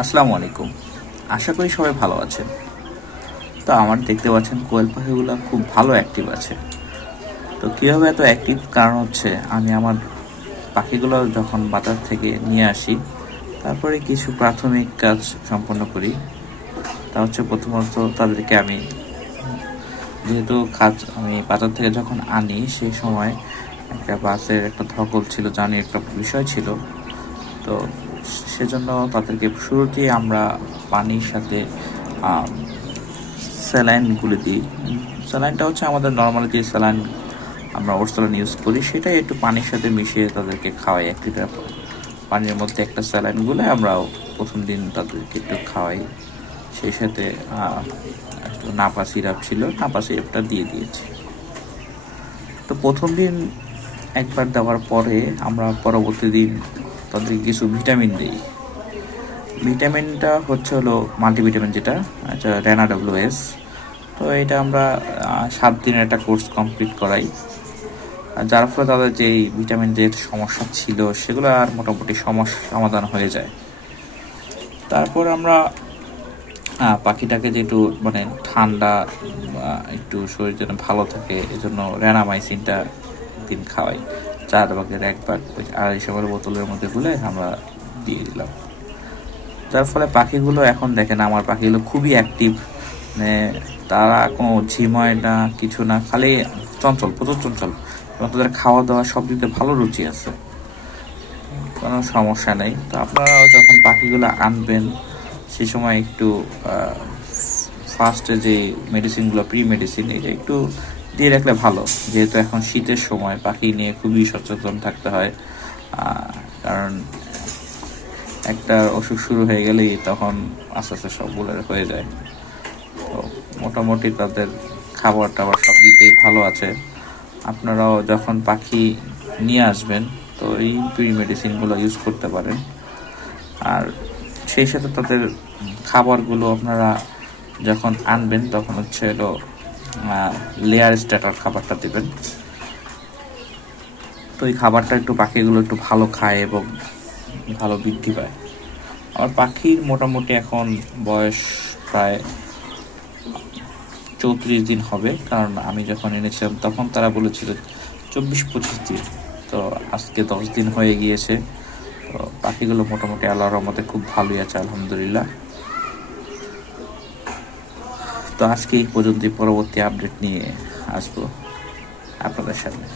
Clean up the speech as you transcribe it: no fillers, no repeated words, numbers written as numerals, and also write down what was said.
আসসালামু আলাইকুম। আশা করি সবাই ভালো আছেন। তো আমার দেখতে পাচ্ছেন কোয়েল পাখিগুলো খুব ভালো অ্যাক্টিভ আছে। তো কীভাবে এত অ্যাক্টিভ, কারণ হচ্ছে আমি আমার পাখিগুলো যখন বাজার থেকে নিয়ে আসি, তারপরে কিছু প্রাথমিক কাজ সম্পন্ন করি। তা হচ্ছে প্রথমত তাদেরকে আমি, যেহেতু আমি বাজার থেকে যখন আনি সেই সময় একটা বাসের একটা ধকল ছিল, জানি একটা বিষয় ছিল। তো সেজন্য তাদেরকে শুরুতেই আমরা পানির সাথে স্যালাইনগুলো দিই। স্যালাইনটা হচ্ছে আমাদের নর্মালি যে স্যালাইন আমরা ওরসালাইন ইউজ করি, সেটাই একটু পানির সাথে মিশিয়ে তাদেরকে খাওয়াই। 1 লিটার পানির মধ্যে একটা স্যালাইনগুলো আমরা প্রথম দিন তাদেরকে একটু খাওয়াই। সেই সাথে একটু নাপা সিরাপ ছিল, নাপা সিরাপটা দিয়ে দিয়েছি। তো প্রথম দিন একবার দেওয়ার পরে আমরা পরবর্তী দিন তাদেরকে কিছু ভিটামিন দিই। ভিটামিনটা হচ্ছে হলো মাল্টিভিটামিন, যেটা রেনা WS। তো এটা আমরা 7 দিনের একটা কোর্স কমপ্লিট করাই, যার ফলে তাদের যে ভিটামিন যে সমস্যা ছিল সেগুলো আর মোটামুটি সমাধান হয়ে যায়। তারপর আমরা পাখিটাকে যে একটু মানে ঠান্ডা, একটু শরীর যেন ভালো থাকে, এজন্য রেনামাইসিনটা দিন খাওয়াই। 4 ভাগের 1 ভাগ 250 বোতলের মধ্যে গুলে আমরা দিয়ে দিলাম। যার ফলে পাখিগুলো এখন দেখেন, আমার পাখিগুলো খুবই অ্যাক্টিভ। মানে তারা কোনো ঝিময় না, কিছু না, খালি চঞ্চল, প্রচুর চঞ্চল, এবং তাদের খাওয়া দাওয়া সব দিতে ভালো রুচি আছে, কোনো সমস্যা নেই। তো আপনারাও যখন পাখিগুলো আনবেন সে সময় একটু ফার্স্টে যে মেডিসিনগুলো, প্রি মেডিসিন, এটা একটু দিয়ে রাখলে ভালো। যেহেতু এখন শীতের সময় পাখি নিয়ে খুবই সচেতন থাকতে হয়, কারণ একটা অসুখ শুরু হয়ে গেলেই তখন আস্তে আস্তে সবগুলো হয়ে যায়। তো মোটামুটি তাদের খাবার টাবার সব দিতেই ভালো আছে। আপনারাও যখন পাখি নিয়ে আসবেন তো এই প্রি মেডিসিনগুলো ইউজ করতে পারেন। আর সেই সাথে তাদের খাবারগুলো আপনারা যখন আনবেন তখন হচ্ছে হলো লেয়ার স্টার্টার খাবারটা দেবেন। তো এই খাবারটা একটু পাখিগুলো একটু ভালো খায় এবং ভালো বৃদ্ধি পায়। আমার পাখির মোটামুটি এখন বয়স প্রায় 34 দিন হবে, কারণ আমি যখন এনেছিলাম তখন তারা বলেছিল 24-25 দিন। তো আজকে 10 দিন হয়ে গিয়েছে। তো পাখিগুলো মোটামুটি আল্লাহর রহমতে খুব ভালোই আছে, আলহামদুলিল্লাহ। তো আজকে এই পর্যন্ত, পরবর্তী আপডেট নিয়ে আসবো আপনাদের সামনে।